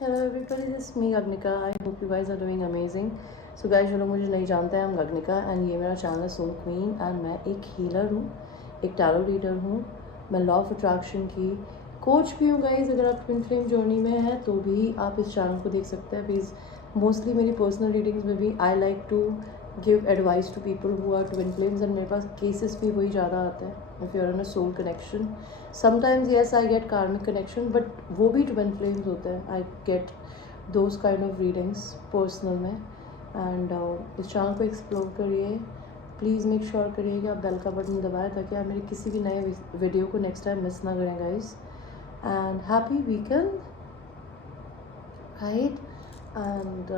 Hello everybody, this is me Agnika. I hope you guys are doing amazing. So guys, जो लोग मुझे नहीं जानते हैं, I'm Agnika and ये मेरा चैनल है सोल क्वीन एंड मैं एक हीलर हूँ, एक टैरो रीडर हूँ, मैं लॉ ऑफ अट्रैक्शन की कोच भी हूँ गाइज। अगर आप ट्विन फ्लेम जर्नी में हैं तो भी आप इस चैनल को देख सकते हैं। प्लीज़ मोस्टली मेरी पर्सनल रीडिंग्स में भी I like to give advice to people who are twin flames and मेरे पास केसेस भी वही ज़्यादा आते हैं। If you are in a soul connection, sometimes yes I get karmic connection, but वो भी ट्विन फ्लेम्स होते हैं। I get those kind of readings personal में। एंड इस चैनल को एक्सप्लोर करिए। प्लीज़ मेक श्योर करिए कि आप बेल का बटन दबाएं ताकि आप मेरे किसी भी नए वीडियो को नेक्स्ट टाइम मिस ना करें guys. And happy weekend right. And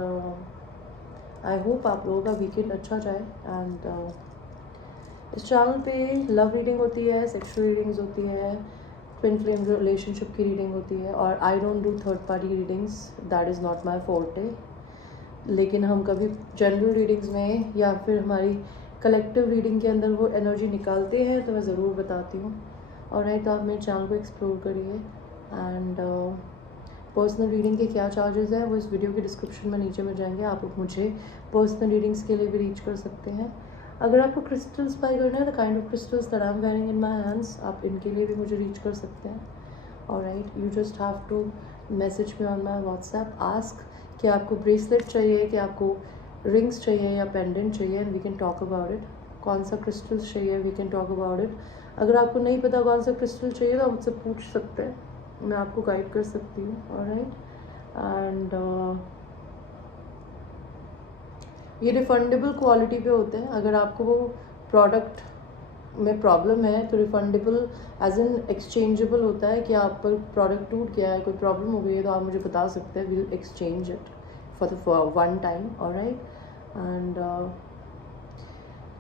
I hope आप लोगों का वीकेंड अच्छा जाए। एंड इस चैनल पे लव रीडिंग होती है, सेक्सुअल रीडिंग्स होती है, ट्विन फ्लेम रिलेशनशिप की रीडिंग होती है, और I don't do third party readings, that is not my forte. लेकिन हम कभी जनरल रीडिंग्स में या फिर हमारी कलेक्टिव रीडिंग के अंदर वो एनर्जी निकालते हैं तो मैं ज़रूर बताती हूँ। और नहीं तो आप मेरे चैनल को एक्सप्लोर करिए। एंड पर्सनल रीडिंग के क्या चार्जेस हैं वो इस वीडियो के डिस्क्रिप्शन में नीचे मिल जाएंगे। आप लोग मुझे पर्सनल रीडिंग्स के लिए भी रीच कर सकते हैं। अगर आपको क्रिस्टल्स बाय करना है, the kind of crystals that I am wearing in my hands, आप इनके लिए भी मुझे रीच कर सकते हैं। Alright, you just have to message me on my WhatsApp, ask कि आपको ब्रेसलेट चाहिए, कि आपको रिंग्स चाहिए या पेंडेंट चाहिए, and we can talk about it. कौन सा क्रिस्टल्स चाहिए, we can talk about it. अगर आपको नहीं पता कौन सा क्रिस्टल चाहिए तो आप मुझसे पूछ सकते हैं, मैं आपको गाइड कर सकती हूँ। ऑलराइट। एंड ये रिफंडेबल क्वालिटी पे होते हैं। अगर आपको वो प्रोडक्ट में प्रॉब्लम है तो रिफंडेबल एज एन एक्सचेंजेबल होता है कि आप पर प्रोडक्ट टूट गया है, कोई प्रॉब्लम हो गई है तो आप मुझे बता सकते हैं, will exchange it for one time. Alright. And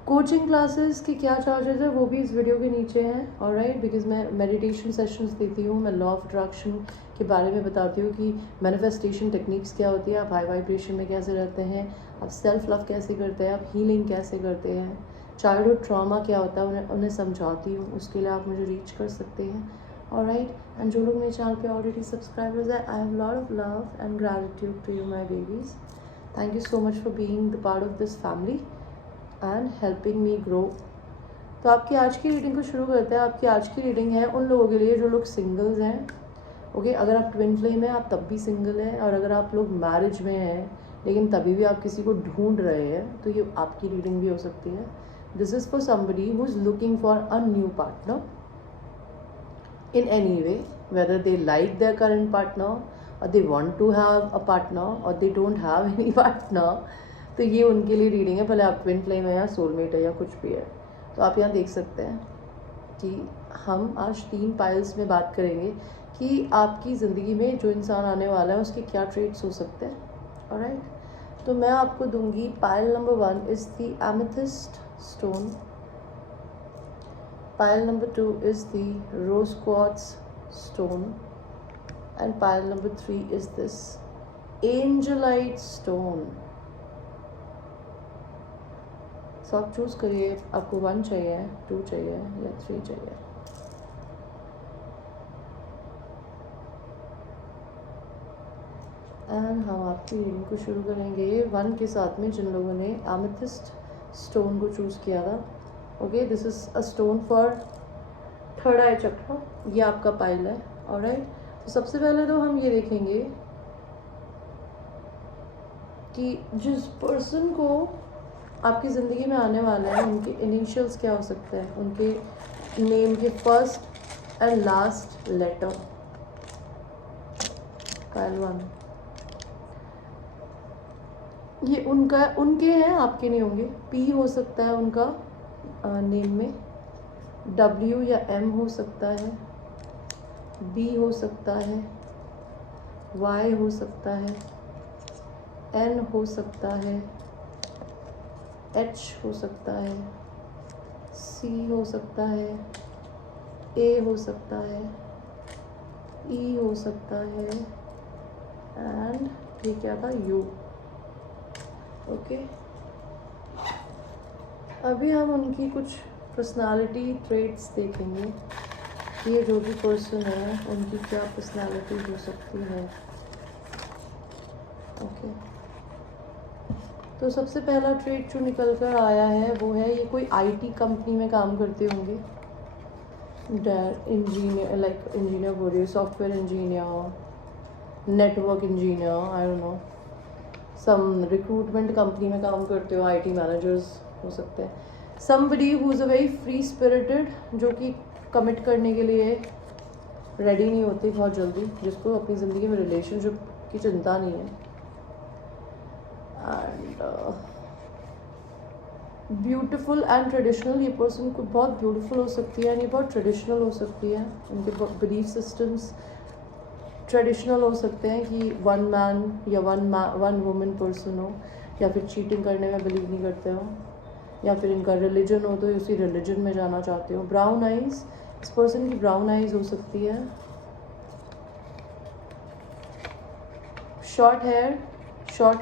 coaching classes के क्या चार्जेस है वो भी इस वीडियो के नीचे हैं। ऑलराइट, बिकॉज मैं मेडिटेशन सेशंस देती हूँ, मैं लॉ ऑफ अट्रैक्शन के बारे में बताती हूँ कि मैनिफेस्टेशन टेक्निक्स क्या होती है, आप हाई वाइब्रेशन में कैसे रहते हैं, आप सेल्फ लव कैसे करते हैं, आप हीलिंग कैसे करते हैं, चाइल्डहुड ट्रॉमा क्या होता है, उन्हें समझाती हूँ। उसके लिए आप मुझे रीच कर सकते हैं। ऑलराइट। एंड जो लोग मेरे चैनल पे ऑलरेडी सब्सक्राइबर्स है, I have lot of love and gratitude to you my babies. Thank you so much for being the part of this family and helping me grow. तो आपकी आज की reading को शुरू करते हैं। आपकी आज की रीडिंग है उन लोगों के लिए जो लोग सिंगल्स हैं। ओके, अगर आप ट्विन फ्लेम हैं आप तब भी सिंगल हैं, और अगर आप लोग मैरिज में हैं लेकिन तभी भी आप किसी को ढूंढ रहे हैं तो ये आपकी रीडिंग भी हो सकती है। This is for somebody who is looking for a new partner in any way, whether they like their current partner or they want to have a partner or they don't have any partner। तो ये उनके लिए reading है, भले आप twin flame है या soulmate है या कुछ भी है। तो आप यहाँ देख सकते हैं कि हम आज 3 पाइल्स में बात करेंगे कि आपकी ज़िंदगी में जो इंसान आने वाला है उसके क्या ट्रेट्स हो सकते हैं। ऑलराइट, तो मैं आपको दूंगी pile number 1 is the amethyst stone, pile number 2 is the rose quartz stone, and pile number 3 is this angelite stone। so आप चूज करिए, आपको 1 चाहिए, 2 चाहिए या 3 चाहिए। एंड हम आपकी रीडिंग को शुरू करेंगे 1 के साथ में जिन लोगों ने एमेथिस्ट स्टोन को चूज़ किया था। Okay, this is a stone for third eye chakra, ये आपका पाइल है। ऑलराइट, तो सबसे पहले तो हम ये देखेंगे कि जिस पर्सन को आपकी ज़िंदगी में आने वाला है उनके इनिशियल्स क्या हो सकते हैं, उनके नेम के first and last letter. Pile 1 ये उनके हैं, आपके नहीं होंगे। पी हो सकता है उनका नेम में, W या M हो सकता है, B हो सकता है, Y हो सकता है, N हो सकता है, H हो सकता है, C हो सकता है, A हो सकता है, E हो सकता है, एंड ये क्या था, U। ओके, अभी हम उनकी कुछ पर्सनालिटी ट्रेट्स देखेंगे कि ये जो भी पर्सन है उनकी क्या पर्सनालिटी हो सकती है। ओके, तो सबसे पहला ट्रेट जो निकल कर आया है वो है ये कोई आईटी कंपनी में काम करते होंगे, इंजीनियर, लाइक इंजीनियर बोल रही हूँ, software engineer, network engineer, I don't know, some recruitment company में काम करते हो, आईटी मैनेजर्स हो सकते हैं। Somebody who is a very free spirited, जो कि कमिट करने के लिए रेडी नहीं होती बहुत जल्दी, जिसको अपनी ज़िंदगी में रिलेशनशिप की चिंता नहीं है। एंड ब्यूटीफुल एंड ट्रेडिशनल, ये पर्सन को बहुत ब्यूटीफुल हो सकती है, यानी बहुत ट्रेडिशनल हो सकती है, उनके बिलीफ सिस्टम्स ट्रेडिशनल हो सकते हैं कि वन मैन या वन वुमेन पर्सन हो, या फिर चीटिंग करने में बिलीव नहीं करते हो, या फिर इनका रिलीजन हो तो उसी रिलीजन में जाना चाहते हो। ब्राउन आइज़, इस पर्सन की ब्राउन आइज़ हो सकती है। शॉर्ट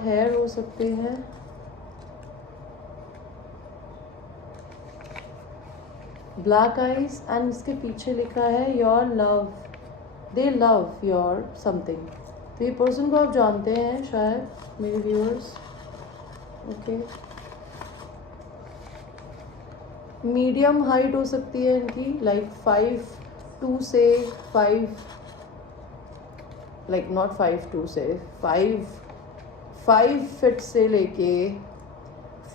हेयर हो सकते हैं। ब्लैक आइज़, एंड इसके पीछे लिखा है your love, they love your something. तो ये पर्सन को आप जानते हैं शायद, मेरे व्यूअर्स। ओके, मीडियम हाइट हो सकती है इनकी, लाइक 5'2" से 5, लाइक नॉट 5'2" से 5 फीट से लेके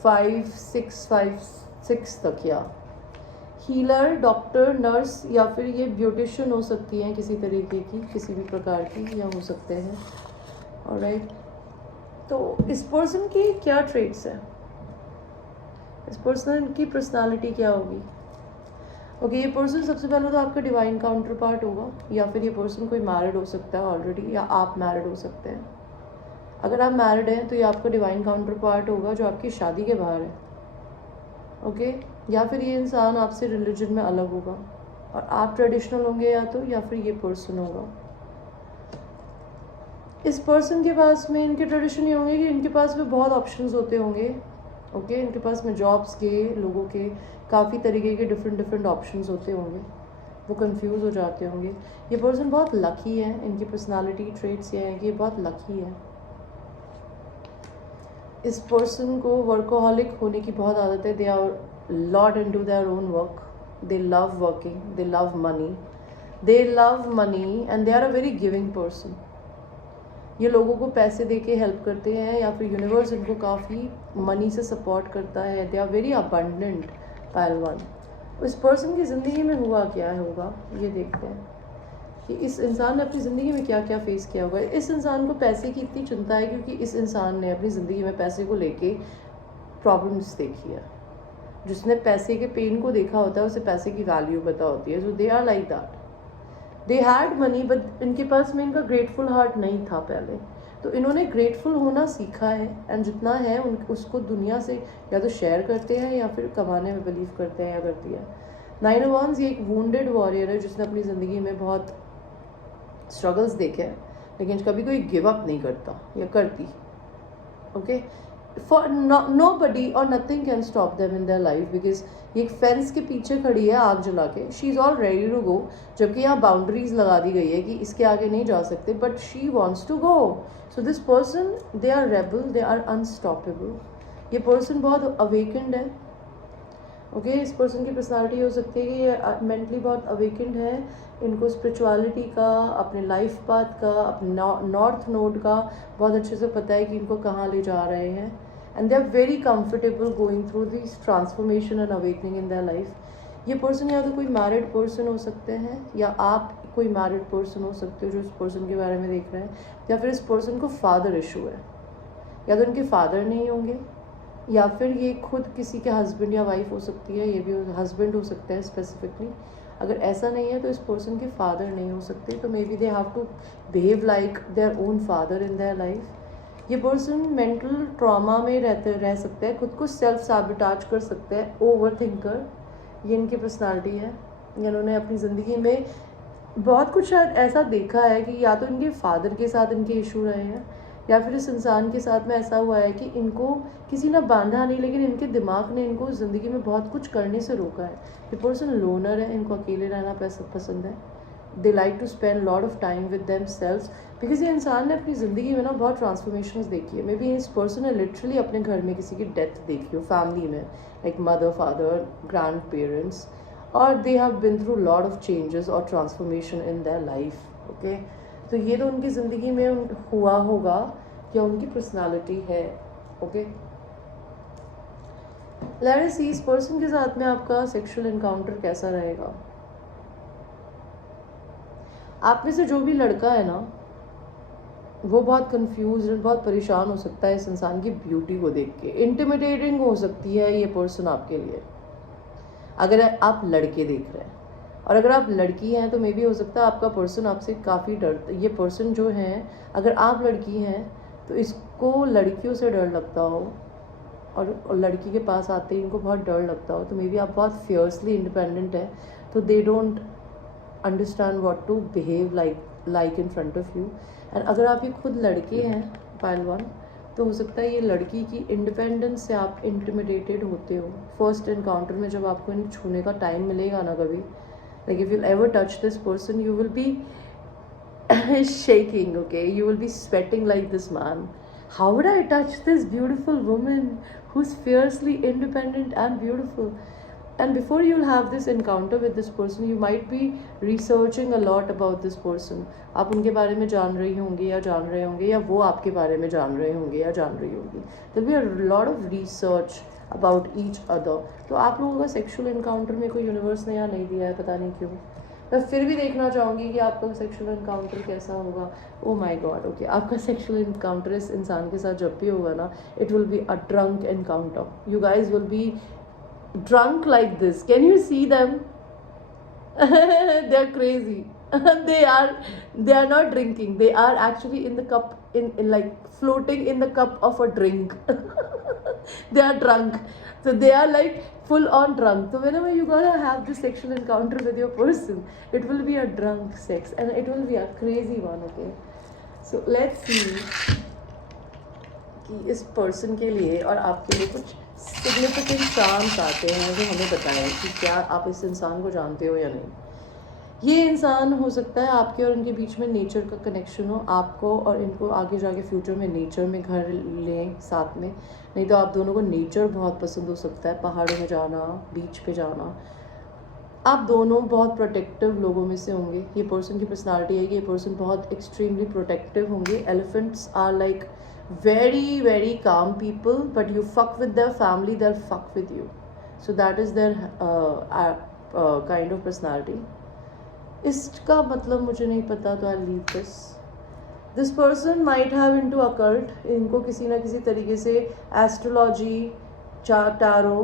5'6" तक। या हीलर, डॉक्टर, नर्स, या फिर ये ब्यूटिशियन हो सकती हैं किसी तरीके की, किसी भी प्रकार की, या हो सकते हैं। ऑलराइट, तो इस पर्सन की क्या ट्रेट्स हैं, इस पर्सन की पर्सनालिटी क्या होगी? ओके, ये पर्सन सबसे पहले तो आपका डिवाइन काउंटर पार्ट होगा, या फिर ये पर्सन कोई मैरिड हो सकता है ऑलरेडी, या आप मैरिड हो सकते हैं। अगर आप मैरिड हैं तो ये आपका डिवाइन काउंटर पार्ट होगा जो आपकी शादी के बाहर है। ओके, या फिर ये इंसान आपसे रिलीजन में अलग होगा, और आप ट्रेडिशनल होंगे या तो, या फिर ये पर्सन होगा। इस पर्सन के पास में इनके ट्रेडिशन ये होंगे कि इनके पास में बहुत ऑप्शंस होते होंगे। ओके, इनके पास में जॉब्स के, लोगों के काफ़ी तरीके के डिफरेंट ऑप्शंस होते होंगे, वो कंफ्यूज हो जाते होंगे। ये पर्सन बहुत लकी है, इनकी पर्सनालिटी ट्रेट्स ये हैं कि ये बहुत लकी है। इस पर्सन को वर्कोहॉलिक होने की बहुत आदत है। They are lot into their own work, they love working, they love money and they are a very giving person. ये लोगों को पैसे दे के हेल्प करते हैं, या फिर यूनिवर्स इनको काफ़ी मनी से सपोर्ट करता है। They are very abundant. Pile 1, इस पर्सन की ज़िंदगी में हुआ क्या होगा, ये देखते हैं कि इस इंसान ने अपनी ज़िंदगी में क्या क्या फेस किया होगा। इस इंसान को पैसे की इतनी चिंता है क्योंकि इस इंसान ने अपनी ज़िंदगी में पैसे को लेके प्रॉब्लम्स देखी है। जिसने पैसे के पेन को देखा होता है उसे पैसे की वैल्यू पता होती है। So they are like that. They had money but इनके पास में इनका ग्रेटफुल हार्ट नहीं था पहले, तो इन्होंने ग्रेटफुल होना सीखा है, एंड जितना है उसको दुनिया से या तो शेयर करते हैं या फिर कमाने में बिलीव करते हैं या करती है। 9 ऑफ Wands, ये एक वुंडेड वॉरियर है जिसने अपनी ज़िंदगी में बहुत स्ट्रगल्स देखे हैं, लेकिन कभी कोई गिव अप नहीं करता या करती। Okay, for nobody or nothing can stop them in their life, because ये एक फेंस के पीछे खड़ी है आग जला के, she is all ready to go, जबकि यहाँ बाउंड्रीज लगा दी गई है कि इसके आगे नहीं जा सकते, but she wants to go. So this person, they are rebel, they are unstoppable. ये पर्सन बहुत अवेकेंड है। ओके, इस पर्सन की पर्सनालिटी हो सकती है कि ये मेंटली बहुत अवेकेंड है, इनको स्पिरिचुअलिटी का, अपने लाइफ पाथ का, अपने नॉर्थ नोड का बहुत अच्छे से पता है कि इनको कहाँ ले जा रहे हैं, and they are very comfortable going through this transformation and awakening in their life. ये पर्सन या तो कोई मैरिड पर्सन हो सकते हैं, या आप कोई मैरिड पर्सन हो सकते हो जो इस पर्सन के बारे में देख रहे हैं, या फिर इस पर्सन को फादर इशू है, या तो इनके फादर नहीं होंगे, या फिर ये खुद किसी के हस्बैंड या वाइफ हो सकती है, ये भी हस्बैंड हो सकता है स्पेसिफिकली। अगर ऐसा नहीं है तो इस पर्सन के फादर नहीं हो सकते, तो maybe they have to behave like their own father in their life. ये पर्सन मेंटल ट्रॉमा में रह सकते हैं, खुद को सेल्फ सैबोटाज कर सकते हैं, ओवर थिंकर, ये इनकी पर्सनालिटी है। इन्होंने अपनी ज़िंदगी में बहुत कुछ शायद ऐसा देखा है कि या तो इनके फादर के साथ इनके इशू रहे हैं, या फिर इस इंसान के साथ में ऐसा हुआ है कि इनको किसी ने बांधा नहीं, लेकिन इनके दिमाग ने इनको ज़िंदगी में बहुत कुछ करने से रोका है। ये पर्सन लोनर है, इनको अकेले रहना पसंद है, they like to spend lot of time with themselves, because ये इंसान ने अपनी ज़िंदगी में ना बहुत ट्रांसफॉर्मेशन देखी है। मे बी इस पर्सन ने लिटरली अपने घर में किसी की डेथ देखी हो, फैमिली में, like mother, father, grand parents, और they have been through lot of changes और transformation in their life. Okay, तो ये तो उनकी ज़िंदगी में हुआ होगा या उनकी पर्सनालिटी है। ओके, लेट अस सी इस पर्सन के साथ में आपका सेक्सुअल एनकाउंटर कैसा रहेगा। आप में से जो भी लड़का है ना, वो बहुत कंफ्यूज और बहुत परेशान हो सकता है इस इंसान की ब्यूटी को देख के। इंटिमिडेटिंग हो सकती है ये पर्सन आपके लिए, अगर आप लड़के देख रहे हैं। और अगर आप लड़की हैं तो मे भी हो सकता है आपका पर्सन आपसे काफ़ी डर, ये पर्सन जो है, अगर आप लड़की हैं तो इसको लड़कियों से डर लगता हो, और लड़की के पास आते ही इनको बहुत डर लगता हो, तो मे बी आप बहुत फियर्सली इंडिपेंडेंट है, तो they don't understand what to behave like in front of you. And अगर आप ये खुद लड़के हैं पहलवान, तो हो सकता है ये लड़की की इंडिपेंडेंस से आप इंटिमिडेटेड होते हो। फर्स्ट एनकाउंटर में जब आपको इन छूने का टाइम मिलेगा ना कभी, like if you ever touch this person you will B shaking, okay, you will be sweating like this man. How would I touch this beautiful woman who's fiercely independent and beautiful? And before you'll have this encounter with this person, you might be researching a lot about this person. आप उनके बारे में जान रही होंगी या जान रहे होंगे, या वो आपके बारे में जान रहे होंगे या जान रही होंगी। There'll be a lot of research about each other. तो आप लोगों का सेक्सुअल एनकाउंटर में कोई यूनिवर्स नया नहीं दिया है, पता नहीं क्यों। मैं फिर भी देखना चाहूँगी कि आपका सेक्सुअल एनकाउंटर कैसा होगा। ओ माय गॉड, ओके, आपका सेक्सुअल एनकाउंटर इस इंसान के साथ जब भी होगा ना, it will be a drunk encounter. You guys will be drunk like this. Can you see them? They are crazy. they are not drinking, they are actually in the cup, in like floating in the cup of a drink. They are drunk, so they are like full on drunk. So whenever you gonna have this sexual encounter with your person, it will be a drunk sex and it will be a crazy one. Okay, so let's see कि इस person के लिए और आपके लिए कुछ significant charms आते हैं जो हमें बताएं कि क्या आप इस इंसान को जानते हो या नहीं। ये इंसान हो सकता है आपके और इनके बीच में नेचर का कनेक्शन हो, आपको और इनको आगे जाके फ्यूचर में नेचर में घर लें साथ में। नहीं तो आप दोनों को नेचर बहुत पसंद हो सकता है, पहाड़ों में जाना, बीच पे जाना। आप दोनों बहुत प्रोटेक्टिव लोगों में से होंगे। ये पर्सन की पर्सनालिटी है कि ये पर्सन बहुत एक्सट्रीमली प्रोटेक्टिव होंगे। Elephants are like very very calm people, but you fuck with their family, they'll fuck with you. So that is their kind of personality. इसका मतलब मुझे नहीं पता, तो I'll leave this. This person might have into occult. इनको किसी ना किसी तरीके से एस्ट्रोलॉजी, टारो,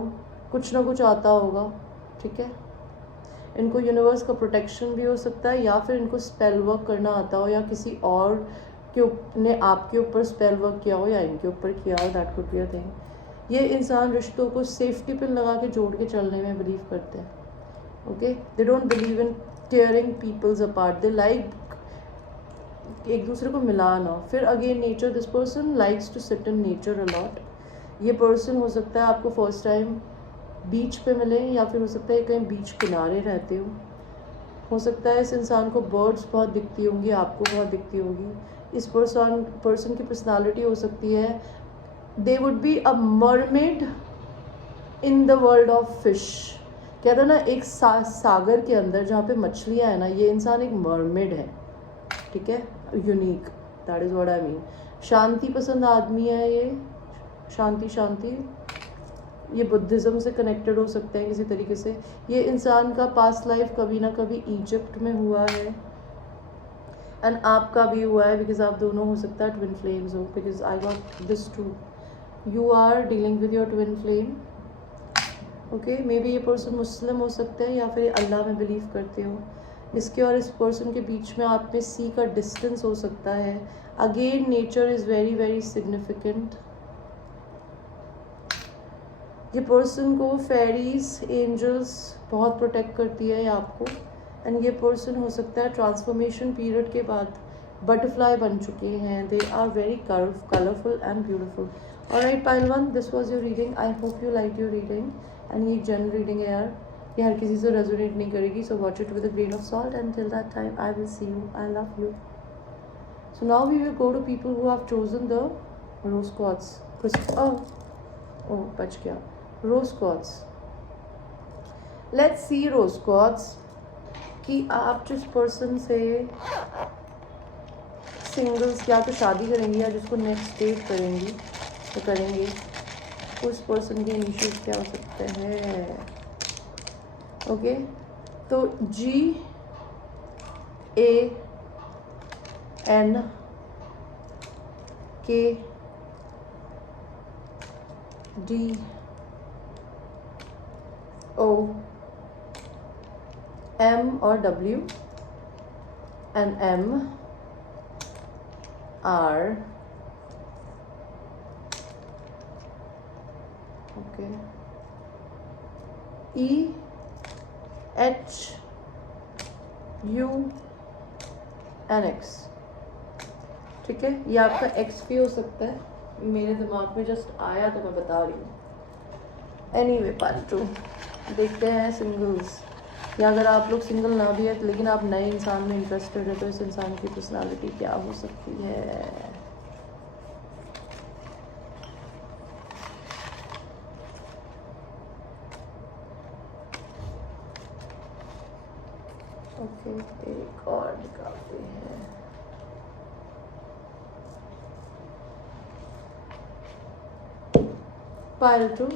कुछ ना कुछ आता होगा, ठीक है। इनको यूनिवर्स का प्रोटेक्शन भी हो सकता है, या फिर इनको स्पेल वर्क करना आता हो, या किसी और ने आपके ऊपर स्पेल वर्क किया हो या इनके ऊपर किया हो, that could be a thing. ये इंसान रिश्तों को सेफ्टी पिन लगा के जोड़ के चलने में बिलीव करते हैं। Okay, they don't believe in tearing peoples apart, they like एक दूसरे को मिलाना। फिर again nature, this person likes to sit in nature a lot. ये पर्सन हो सकता है आपको फर्स्ट टाइम बीच पे मिले, या फिर हो सकता है कहीं बीच किनारे रहते हो सकता है इस इंसान को बर्ड्स बहुत दिखती होंगी, आपको बहुत दिखती होगी। इस पर्सन की पर्सनालिटी हो सकती है, they would be a mermaid in the world of fish. कहते हैं ना एक सागर के अंदर जहाँ पे मछलियाँ हैं ना, ये इंसान एक मरमेड है, ठीक है, unique, that is what I mean. शांति पसंद आदमी है ये, शांति। ये बुद्धिज़्म से कनेक्टेड हो सकते हैं किसी तरीके से। ये इंसान का पास्ट लाइफ कभी ना कभी इजिप्ट में हुआ है, एंड आपका भी हुआ है, बिकॉज आप दोनों हो सकता है ट्विन फ्लेम्स हो, because I got this too. You are dealing with your twin flame. Okay, maybe ये पर्सन मुस्लिम हो सकते हैं, या फिर अल्लाह में बिलीव करते हो। इसके और इस पर्सन के बीच में आप में सी का डिस्टेंस हो सकता है। Again nature is very very significant. ये पर्सन को फेरीज, एंजल्स बहुत प्रोटेक्ट करती है आपको। एंड ये पर्सन हो सकता है ट्रांसफॉर्मेशन पीरियड के बाद बटरफ्लाई बन चुके हैं। They are very colourful and beautiful. Alright pile one, this was your reading. I hope you like your reading. And ये एक जनरल रीडिंग है यार, ये हर किसी से रेजोनेट नहीं करेगी. So watch it with a grain of salt and till that time I will see you. I love you. So now we will go to people who have chosen the rose quartz. Oh बच गया. Rose quartz. Let's see rose quartz कि आप जिस person से singles या तो शादी करेंगी या जिसको नेक्स्ट डेट करेंगी तो करेंगे, उस पर्सन के इनिशियल्स क्या हो सकते हैं. ओके तो GAN KD OM और W and MR. okay. EHUNX. ठीक है, ये आपका X भी हो सकता है. मेरे दिमाग में जस्ट आया तो मैं बता रही हूँ. एनीवे पार्ट 2 देखते हैं सिंगल्स. या अगर आप लोग सिंगल ना भी है लेकिन आप नए इंसान में इंटरेस्टेड है तो इस इंसान की पर्सनालिटी क्या हो सकती है. ओके एक और निकालते हैं. पाइल 2.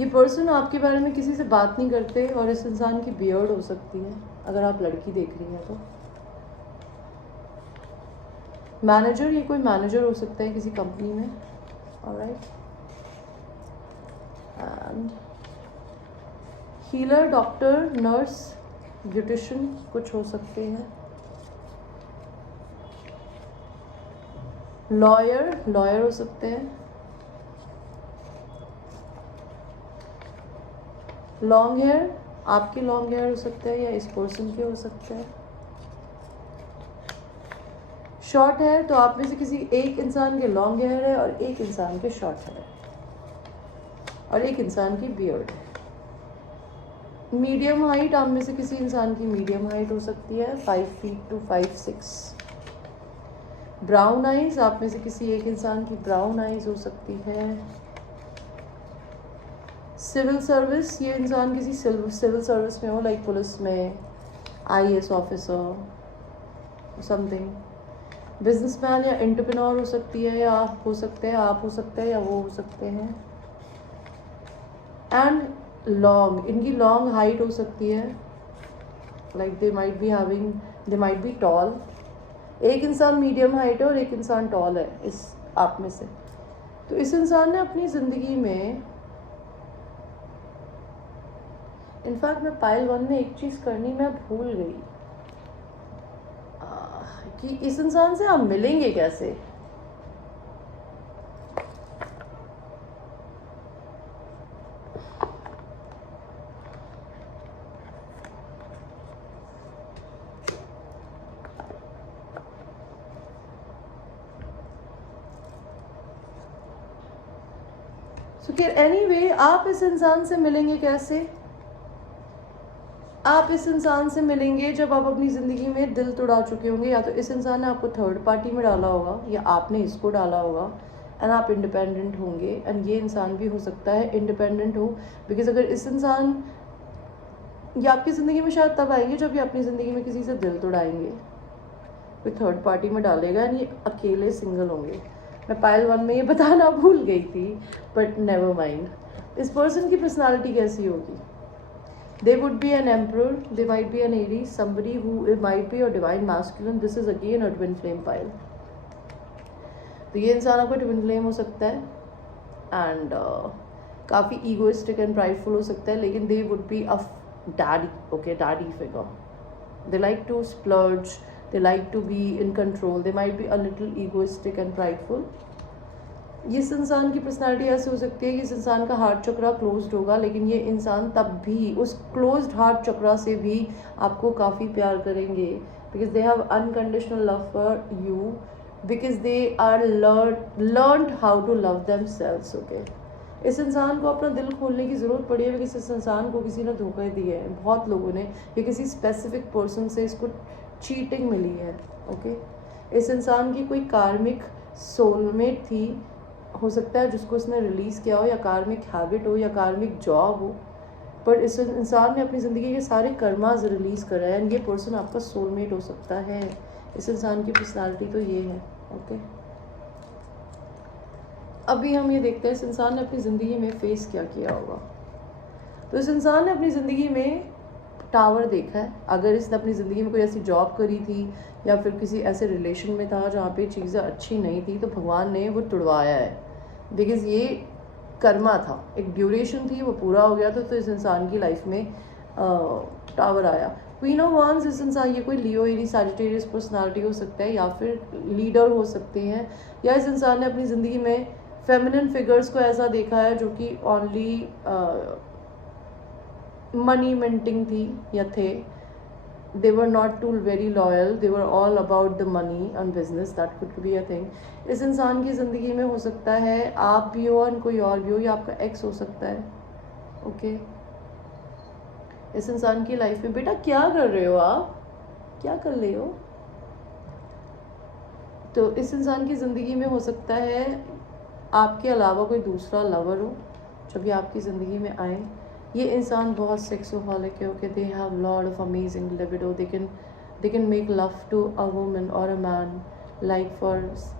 ये पर्सन आपके बारे में किसी से बात नहीं करते और इस इंसान की बियर्ड हो सकती है अगर आप लड़की देख रही हैं तो. मैनेजर, ये कोई मैनेजर हो सकता है किसी कंपनी में. Alright. And healer, doctor, nurse, beautician कुछ हो सकते हैं. लॉयर हो सकते हैं. लॉन्ग हेयर, आपके लॉन्ग हेयर हो सकते हैं या इस पर्सन के हो सकते हैं. शॉर्ट हेयर, तो आप में से किसी एक इंसान के लॉन्ग हेयर है और एक इंसान के शॉर्ट हेयर और एक इंसान की बियर्ड है. मीडियम हाइट, आप में से किसी इंसान की मीडियम हाइट हो सकती है 5 feet to 5'6". ब्राउन आइज, आप में से किसी एक इंसान की ब्राउन आइज हो सकती है. सिविल सर्विस, ये इंसान किसी सिविल सर्विस में हो, लाइक पुलिस में, IAS ऑफिसर समथिंग. बिजनेसमैन या एंटरप्रेन्योर हो सकती है या आप हो सकते हैं, आप हो सकते हैं या वो हो सकते हैं. एंड लॉन्ग, इनकी लॉन्ग हाइट हो सकती है, like they might be toll. एक इंसान मीडियम हाइट है और एक इंसान टॉल है इस आप में से. तो इस इंसान ने अपनी ज़िंदगी में, इनफैक्ट मैं पाइल 1 में एक चीज़ करनी मैं भूल गई कि इस इंसान से आप मिलेंगे कैसे. सो फिर एनीवे आप इस इंसान से मिलेंगे कैसे. आप इस इंसान से मिलेंगे जब आप अपनी ज़िंदगी में दिल तोड़ा चुके होंगे. या तो इस इंसान ने आपको थर्ड पार्टी में डाला होगा या आपने इसको डाला होगा. एंड आप इंडिपेंडेंट होंगे. एंड ये इंसान भी हो सकता है इंडिपेंडेंट हो, बिकॉज अगर इस इंसान, ये आपकी ज़िंदगी में शायद तब आएंगे जब ये अपनी ज़िंदगी में किसी से दिल तोड़ाएंगे, कोई थर्ड पार्टी में डालेगा. एंड ये अकेले सिंगल होंगे. मैं पाइल 1 में ये बताना भूल गई थी, बट नेवर माइंड. इस पर्सन की पर्सनालिटी कैसी होगी. They would be an emperor, they might be an Aries, somebody who might be a divine masculine. This is again a twin flame pile. तो ये इंसान आपका twin flame हो सकता है एंड काफ़ी egoistic and prideful हो सकता है, लेकिन they would be a daddy, okay, daddy figure. They like to splurge, they like to be in control, they might be a little egoistic and prideful. इस इंसान की पर्सनालिटी ऐसे हो सकती है कि इस इंसान का हार्ट चक्रा क्लोज्ड होगा, लेकिन ये इंसान तब भी उस क्लोज्ड हार्ट चक्रा से भी आपको काफ़ी प्यार करेंगे, because they have unconditional love for you. Because they are learned how to love themselves. Okay, इस इंसान को अपना दिल खोलने की ज़रूरत पड़ी है बिकॉज इस इंसान को किसी ने धोखा दिया है, बहुत लोगों ने, या किसी स्पेसिफिक पर्सन से इसको चीटिंग मिली है। ओके, इस इंसान की कोई कार्मिक सोलमेट थी, हो सकता है जिसको इसने रिलीज़ किया हो, या कार्मिक हैबिट हो, या कार्मिक जॉब हो, पर इस इंसान ने अपनी ज़िंदगी के सारे कर्माज रिलीज़ करा है एंड ये पर्सन आपका सोलमेट हो सकता है। इस इंसान की पर्सनालिटी तो ये है। ओके, अभी हम ये देखते हैं इस इंसान ने अपनी ज़िंदगी में फेस क्या किया होगा। तो इस इंसान ने अपनी ज़िंदगी में टावर देखा है। अगर इसने अपनी ज़िंदगी में कोई ऐसी जॉब करी थी या फिर किसी ऐसे रिलेशन में था जहाँ पे चीज़ें अच्छी नहीं थी, तो भगवान ने वो तुड़वाया है बिकॉज़ ये कर्मा था, एक ड्यूरेशन थी, वो पूरा हो गया था, तो इस इंसान की लाइफ में टावर आया। क्वीन ऑफ वांस, इस इंसान, ये कोई लियो एरीज सैजिटेरियस पर्सनालिटी हो सकता है, या फिर लीडर हो सकते हैं, या इस इंसान ने अपनी ज़िंदगी में फेमिनिन फिगर्स को ऐसा देखा है जो कि ओनली मनी मिंटिंग थी या थे। they were not too very loyal, they were all about the money and business, that could be a thing। इस इंसान की ज़िंदगी में हो सकता है आप भी हो और कोई और भी हो, या आपका एक्स हो सकता है। ओके, इस इंसान की लाइफ में बेटा क्या कर रहे हो आप, क्या कर रहे हो? तो इस इंसान की ज़िंदगी में हो सकता है आपके अलावा कोई दूसरा लवर हो जब ये आपकी ज़िंदगी में आए। ये इंसान बहुत सेक्सोहॉलिक है। Okay, they have lot of amazing libido, they can make love to a woman और a man like for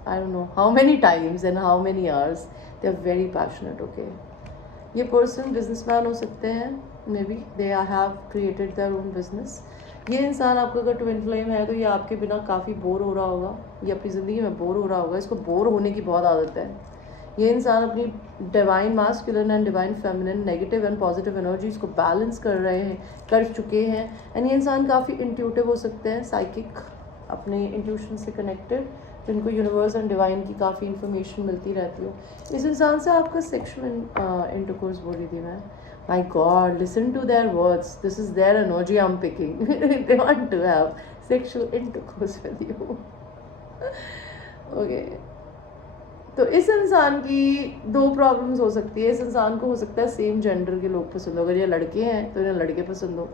I don't know how many times and how many hours, they are very passionate. Okay, ये person businessman हो सकते हैं, maybe they have created their own business. ये इंसान आपका अगर twin flame है तो ये आपके बिना काफ़ी बोर हो रहा होगा, ये अपनी ज़िंदगी में बोर हो रहा होगा, इसको बोर होने की बहुत आदत है। ये इंसान अपनी divine masculine and divine feminine, negative and positive energies को बैलेंस कर चुके हैं। एंड ये इंसान काफ़ी इंट्यूटिव हो सकते हैं, साइकिक, अपने इंट्यूशन से कनेक्टेड, जिनको यूनिवर्स एंड डिवाइन की काफ़ी इन्फॉर्मेशन मिलती रहती हो। इस इंसान से आपका सेक्शुअल इंटरकोर्स बोल रही थी मैं। My god, listen to their words, this is their energy I am picking. They want to have sexual intercourse with you. Okay, तो इस इंसान की दो प्रॉब्लम्स हो सकती है। इस इंसान को हो सकता है सेम जेंडर के लोग पसंद हो। अगर ये लड़के हैं तो इन्हें लड़के पसंद हो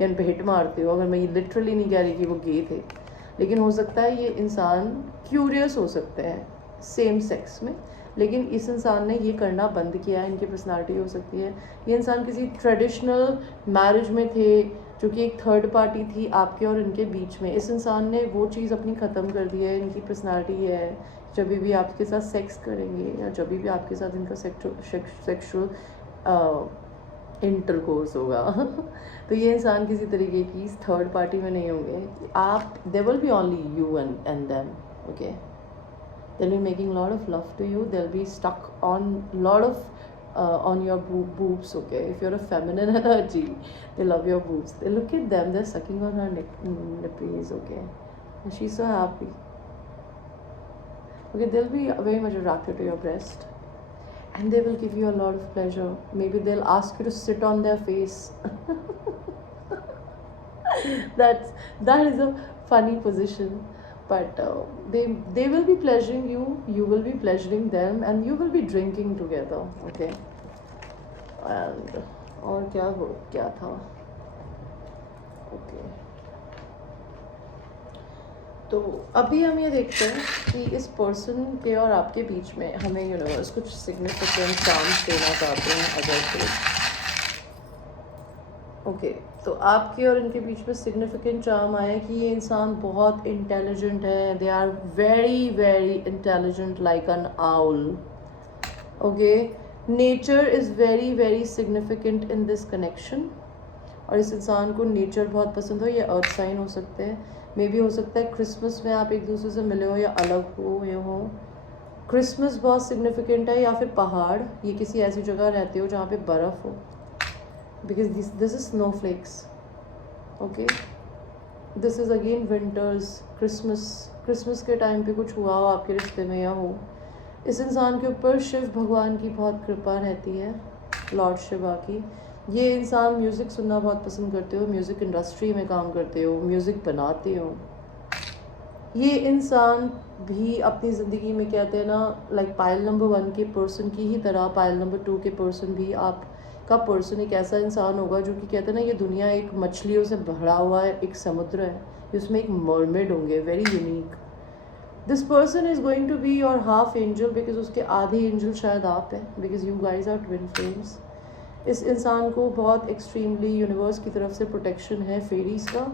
या इन पे हिट मारते हो। अगर मैं ये लिटरली नहीं कह रही कि वो गे थे, लेकिन हो सकता है ये इंसान क्यूरियस हो सकते हैं सेम सेक्स में, लेकिन इस इंसान ने ये करना बंद किया है। इनकी पर्सनालिटी हो सकती है ये इंसान किसी ट्रेडिशनल मैरिज में थे जो कि एक थर्ड पार्टी थी आपके और इनके बीच में। इस इंसान ने वो चीज़ अपनी ख़त्म कर दी है। इनकी पर्सनालिटी ये है, जब भी आपके साथ सेक्स करेंगे या जब भी आपके साथ इनका सेक्सुअल इंटरकोर्स होगा तो ये इंसान किसी तरीके की थर्ड पार्टी में नहीं होंगे। आप, they will be only you and them. Okay, they'll be making a lot of love to you, they'll be stuck on lot of on your boobs. Okay, if you're a feminine energy, they love your boobs, they look at them, they're sucking on her nipples. Okay, and she's so happy. Okay, they'll be very much attracted to your breast and they will give you a lot of pleasure. Maybe they'll ask you to sit on their face. That is a funny position, but they will be pleasuring you, you will be pleasuring them, and you will be drinking together. Okay, and और क्या था? Okay, तो अभी हम ये देखते हैं कि इस पर्सन के और आपके बीच में हमें यूनिवर्स कुछ सिग्निफिकेंट चांस देना चाहते हैं अगर तो। ओके, तो आपके और इनके बीच में सिग्निफिकेंट चार्म आया कि ये इंसान बहुत इंटेलिजेंट है, they are very very intelligent like an owl. Okay, nature is very very significant in this connection, और इस इंसान को नेचर बहुत पसंद हो। ये अर्थ साइन हो सकते हैं, मे बी हो सकता है क्रिसमस में आप एक दूसरे से मिले हो या अलग हो ये हो। क्रिसमस बहुत सिग्निफिकेंट है, या फिर पहाड़, ये किसी ऐसी जगह रहते हो जहाँ पे बर्फ़ हो, because this is snowflakes. Okay, this is again winters, Christmas के टाइम पे कुछ हुआ हो आपके रिश्ते में या हो। इस इंसान के ऊपर शिव भगवान की बहुत कृपा रहती है, लॉर्ड शिवा की। ये इंसान म्यूज़िक सुनना बहुत पसंद करते हो, म्यूज़िक इंडस्ट्री में काम करते हो, म्यूज़िक बनाते हो। ये इंसान भी अपनी ज़िंदगी में कहते हैं ना, लाइक पाइल नंबर 1 के पर्सन की ही तरह पाइल नंबर 2 के पर्सन भी आपका पर्सन एक ऐसा इंसान होगा जो कि कहते हैं ना, ये दुनिया एक मछलियों से भरा हुआ है, एक समुद्र है, उसमें एक मरमेड होंगे, very unique. This person is going to be your half angel, because उसके आधे एंजल शायद आप हैं, because you guys are twin flames. इस इंसान को बहुत एक्सट्रीमली यूनिवर्स की तरफ से प्रोटेक्शन है फेरीज का।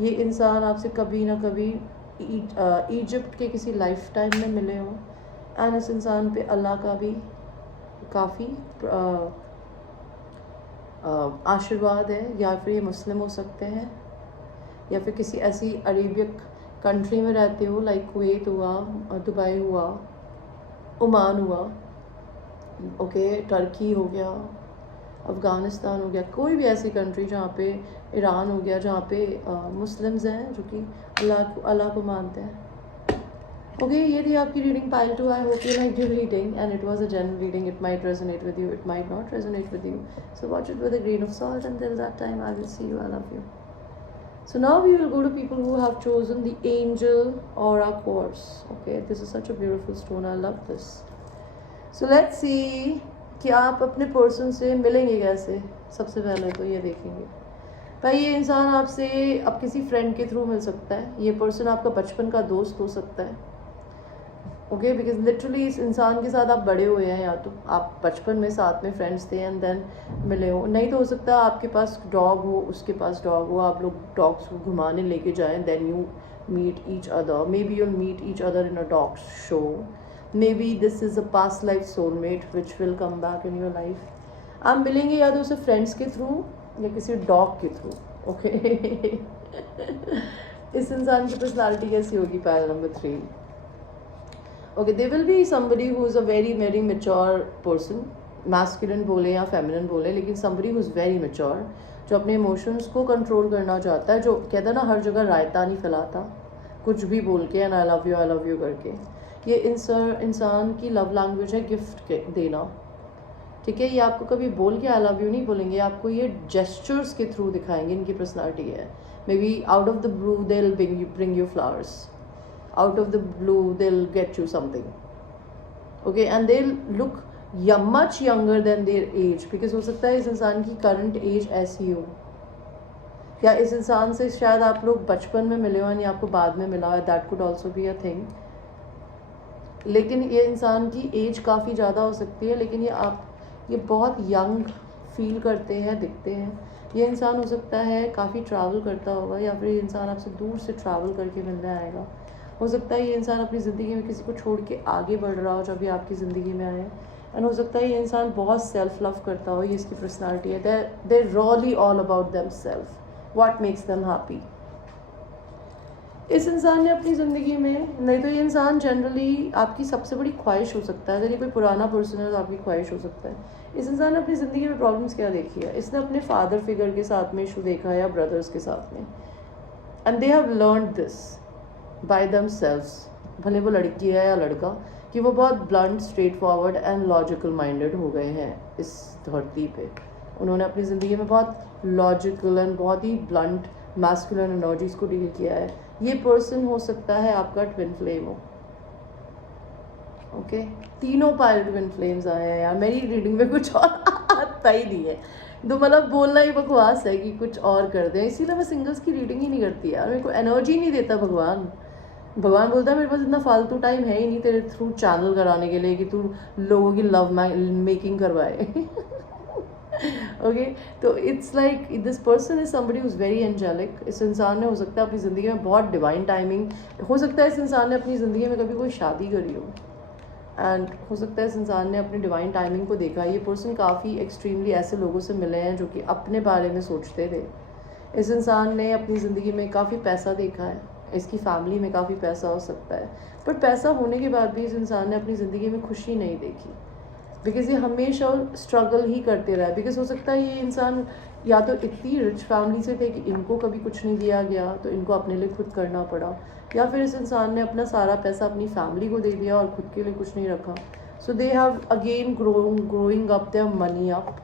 ये इंसान आपसे कभी ना कभी इजिप्ट के किसी लाइफ टाइम में मिले हों, एंड इस इंसान पे अल्लाह का भी काफ़ी आशीर्वाद है, या फिर ये मुस्लिम हो सकते हैं, या फिर किसी ऐसी अरेबियक कंट्री में रहते हो, लाइक कुवैत हुआ, दुबई हुआ, ओमान हुआ, ओके, टर्की हो गया, अफ़गानिस्तान हो गया, कोई भी ऐसी कंट्री जहाँ पे, ईरान हो गया, जहाँ पे मुस्लिम्स हैं जो कि अल्लाह को मानते हैं। ओके, ये थी आपकी reading pile 2। I hope you like your reading and it was a genuine reading. It might resonate with you, it might not resonate with you, so watch it with a grain of salt. Until that time, I will see you. I love you. So now we will go to people who have chosen the Angel Aura course. Okay, this is such a beautiful stone. I love this. So let's see कि आप अपने person से मिलेंगे कैसे। सबसे पहले तो ये देखेंगे भाई, ये इंसान आपसे अब किसी फ्रेंड के थ्रू मिल सकता है। ये पर्सन आपका बचपन का दोस्त हो सकता है, ओके, बिकॉज लिटरली इस इंसान के साथ आप बड़े हुए हैं, या तो आप बचपन में साथ में फ्रेंड्स थे एंड देन मिले हो, नहीं तो हो सकता है आपके पास डॉग हो, उसके पास डॉग हो, आप लोग डॉग्स को घुमाने लेके जाएं, then you meet each other, maybe you'll meet each other in a dog show, maybe this is a past life soulmate which will come back in your life. आप मिलेंगे या तो उसे friends के through या किसी dog के through, okay. इस इंसान की पर्सनालिटी कैसी होगी? Pile number 3। Okay, they will be somebody who is a very very mature person, masculine बोले या फेमिनिन बोले, लेकिन somebody who is very mature, जो अपने इमोशंस को कंट्रोल करना चाहता है, जो कहता है ना हर जगह रायता नहीं फैलाता कुछ भी बोल के एंड आई लव यू करके। ये इंसान की लव लैंग्वेज है गिफ्ट देना, ठीक है। ये आपको कभी बोल के आई लव यू नहीं बोलेंगे, आपको ये जेस्चर्स के थ्रू दिखाएंगे। इनकी पर्सनालिटी है, may be out of the blue they will bring you flowers, out of the blue they'll get you something, okay, and they'll look much younger than their age, because हो सकता है इस इंसान की current as ऐसी हो, या इस इंसान से शायद आप लोग बचपन में मिले हो या आपको बाद में मिला है, that could also be a thing. लेकिन ये इंसान की एज काफ़ी ज़्यादा हो सकती है, लेकिन ये बहुत यंग फील करते हैं, दिखते हैं। ये इंसान हो सकता है काफ़ी ट्रैवल करता होगा, या फिर ये इंसान आपसे दूर से ट्रैवल करके मिलने आएगा। हो सकता है ये इंसान अपनी ज़िंदगी में किसी को छोड़ के आगे बढ़ रहा हो जब भी आपकी ज़िंदगी में आए, एंड हो सकता है ये इंसान बहुत सेल्फ लव करता हो, ये इसकी पर्सनालिटी है। They really all about them self, what makes them happy. इस इंसान ने अपनी ज़िंदगी में, नहीं तो ये इंसान जनरली आपकी सबसे बड़ी ख्वाहिश हो सकता है, अगर ये कोई पुराना पर्सन है तो आपकी ख्वाहिश हो सकता है। इस इंसान ने अपनी ज़िंदगी में प्रॉब्लम्स क्या देखी है? इसने अपने फादर फिगर के साथ में इशू देखा है, या ब्रदर्स के साथ में, and they have learned this by themselves, भले वो लड़की है या लड़का, कि वो बहुत blunt, straight forward and logical minded हो गए हैं इस धरती पे। उन्होंने अपनी ज़िंदगी में बहुत लॉजिकल एंड बहुत ही ब्लंट मैस्कुलिन एनर्जीज को डील किया है। ये पर्सन हो सकता है आपका ट्विन फ्लेम हो, ओके। तीनों पाइल ट्विन फ्लेम्स आए हैं यार, मेरी रीडिंग में कुछ और आता ही नहीं है, तो मतलब बोलना ही बकवास है कि कुछ और कर दें, इसीलिए मैं सिंगल्स की रीडिंग ही नहीं करती यार, मेरे को एनर्जी नहीं देता भगवान बोलता है मेरे पास इतना फालतू टाइम है ही नहीं तेरे थ्रू चैनल कराने के लिए कि तू लोगों की लव मेकिंग करवाए। ओके, तो it's like this person is somebody who is very angelic. इस इंसान ने हो सकता है अपनी ज़िंदगी में बहुत डिवाइन टाइमिंग, हो सकता है इस इंसान ने अपनी ज़िंदगी में कभी कोई शादी करी हो, एंड हो सकता है इस इंसान ने अपनी डिवाइन टाइमिंग को देखा। ये पर्सन काफ़ी एक्सट्रीमली ऐसे लोगों से मिले हैं जो कि अपने बारे में सोचते थे। इस इंसान ने अपनी ज़िंदगी में काफ़ी पैसा देखा है, इसकी फैमिली में काफ़ी पैसा हो सकता है, पर पैसा होने के बाद भी इस इंसान ने अपनी ज़िंदगी में खुशी नहीं देखी, बिकॉज़ ये हमेशा स्ट्रगल ही करते रहे। बिकॉज़ हो सकता है ये इंसान या तो इतनी रिच फैमिली से थे कि इनको कभी कुछ नहीं दिया गया तो इनको अपने लिए खुद करना पड़ा, या फिर इस इंसान ने अपना सारा पैसा अपनी फैमिली को दे दिया और खुद के लिए कुछ नहीं रखा। So they have again growing up their money up.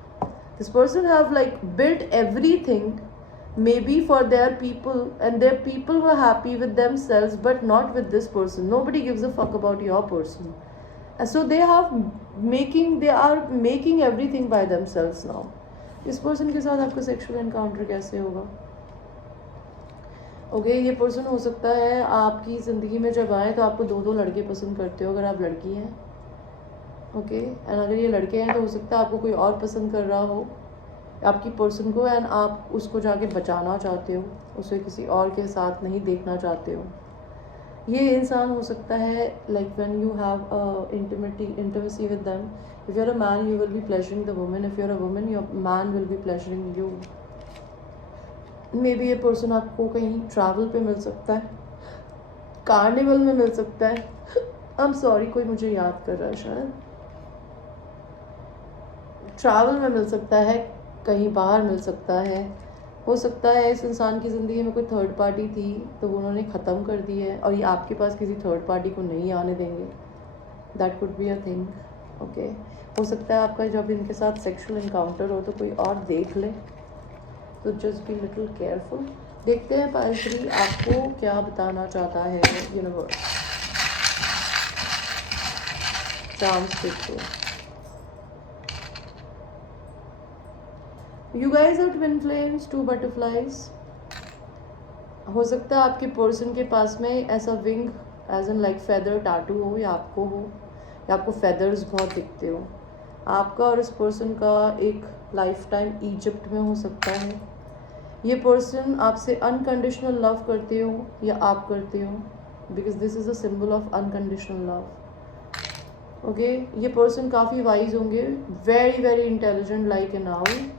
This person have like built everything maybe for their people, and their people were happy with themselves but not with this person. Nobody gives a fuck about your person, and so they are making everything by themselves now. इस person के साथ आपका sexual encounter कैसे होगा? Okay, ये person हो सकता है आपकी ज़िंदगी में जब आए तो आपको दो लड़के पसंद करते हो अगर आप लड़की हैं, ओके, एंड अगर ये लड़के हैं तो हो सकता है आपको कोई और पसंद कर रहा हो आपकी पर्सन को, एंड आप उसको जाके बचाना चाहते हो, उसे किसी और के साथ नहीं देखना चाहते हो. ये इंसान हो सकता है like when you have intimacy with them. If you are a man you will be pleasuring the woman, if you are a woman your man will be pleasuring you. Maybe ये person आपको कहीं travel पे मिल सकता है, carnival में मिल सकता है. I am sorry, कोई मुझे याद कर रहा है, शायद ट्रैवल में मिल सकता है, कहीं बाहर मिल सकता है. हो सकता है इस इंसान की ज़िंदगी में कोई थर्ड पार्टी थी तो वो उन्होंने ख़त्म कर दी है और ये आपके पास किसी थर्ड पार्टी को नहीं आने देंगे. That could be a thing. Okay, हो सकता है आपका जब इनके साथ सेक्सुअल इनकाउंटर हो तो कोई और देख ले, तो जस्ट बी लिटिल केयरफुल. देखते हैं पाइल 3 आपको क्या बताना चाहता है यूनिवर्स. चांस देखते हैं. You guys are twin flames, 2 butterflies. हो सकता है आपके पर्सन के पास में ऐसा wing as an like feather tattoo हो, या आपको हो, या आपको फेदर्स बहुत दिखते हो. आपका और इस पर्सन का एक लाइफ टाइम इजिप्ट में हो सकता है. ये पर्सन आपसे अनकंडीशनल लव करते हो या आप करते हो, because this is a symbol of unconditional love. Okay, ये पर्सन काफ़ी वाइज होंगे, very very intelligent like an owl.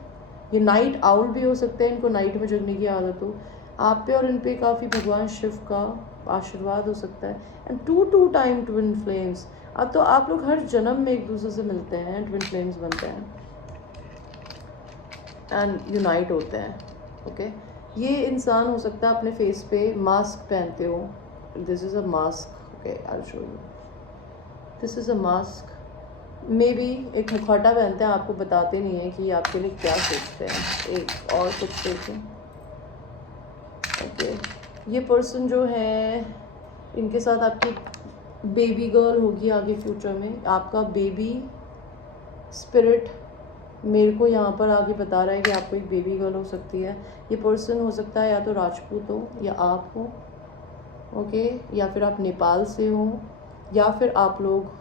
ये नाइट आउल भी हो सकते हैं, इनको नाइट में जगने की आदत हो. आप पे और इन पे काफ़ी भगवान शिव का आशीर्वाद हो सकता है. And two time twin flames. अब तो आप लोग हर जन्म में एक दूसरे से मिलते हैं, ट्विन फ्लेम्स बनते हैं एंड यूनाइट होते हैं. ओके, ये इंसान हो सकता है अपने फेस पे मास्क पहनते हो. This is a mask. Okay, I will show you. This is a mask. May be एक मुखौटा पहनते हैं, आपको बताते नहीं हैं कि आपके लिए क्या सोचते हैं. एक और कुछ देखें. ओके, ये पर्सन जो है इनके साथ आपकी बेबी गर्ल होगी आगे फ्यूचर में. आपका बेबी स्पिरिट मेरे को यहाँ पर आगे बता रहा है कि आपको एक बेबी गर्ल हो सकती है. ये पर्सन हो सकता है या तो राजपूत हो या आप हो, ओके, या फिर आप नेपाल से हो, या फिर आप लोग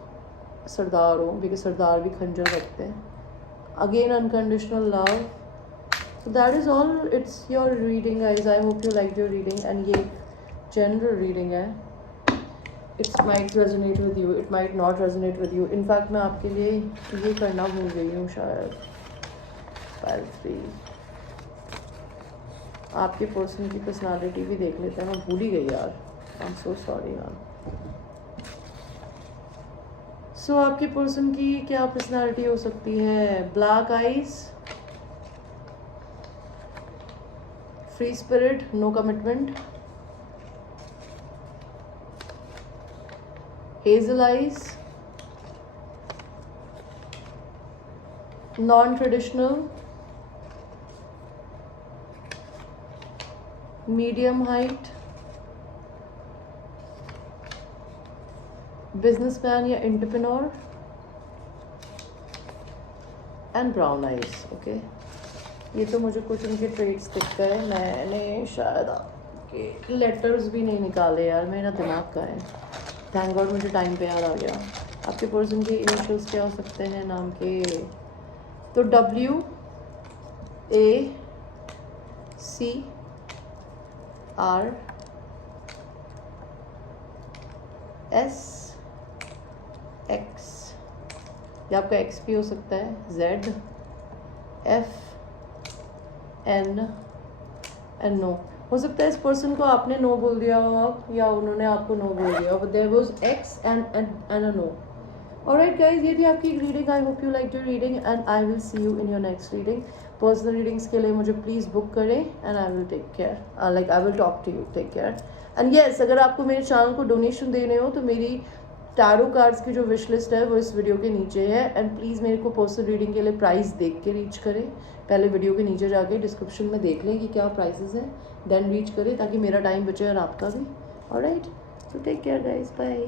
सरदार हो, बिकॉज सरदार भी खंजर रखते हैं. Again unconditional love. So that is all. It's your reading guys. I hope you like your reading. And ये जनरल रीडिंग है. It's might resonate with you, it might not resonate with you. In fact मैं आपके लिए ये करना भूल गई हूँ शायद. फाइल 3 आपके पर्सन की पर्सनालिटी भी देख लेते हैं. मैं भूल ही गई यार. आई एम सो सॉरी यार. सो आपके पर्सन की क्या पर्सनालिटी हो सकती है? Black eyes, free spirit, no commitment, hazel eyes, non traditional, medium height, businessman या entrepreneur, and brown eyes. Okay, ये तो मुझे कुछ उनके ट्रेड्स दिखते हैं. मैंने शायद आपके लेटर्स भी नहीं निकाले यार, मेरा दिमाग का है. थैंक गॉड मुझे टाइम पे याद आ गया. आपके पर्सन के इनिशियल्स क्या हो सकते हैं नाम के? तो WAC RSX, या आपका X भी हो सकता है. ZFN and no. हो सकता है इस पर्सन को आपने नो बोल दिया हो या उन्होंने आपको नो बोल दिया हो. But there was X and a no. Alright guys, ये थी आपकी reading. I hope you like your reading and I will see you in your next reading. Personal readings के लिए मुझे प्लीज़ बुक करें and I will take care. Like I will talk to you. Take care. And yes, अगर आपको मेरे channel को donation देने हो तो मेरी टैरो कार्ड्स की जो विश लिस्ट है वो इस वीडियो के नीचे है। एंड प्लीज़ मेरे को पर्सनल रीडिंग के लिए प्राइस देख के रीच करें। पहले वीडियो के नीचे जाके डिस्क्रिप्शन में देख लें कि क्या प्राइसेस हैं, देन रीच करें ताकि मेरा टाइम बचे और आपका भी। Alright, so take care guys, bye.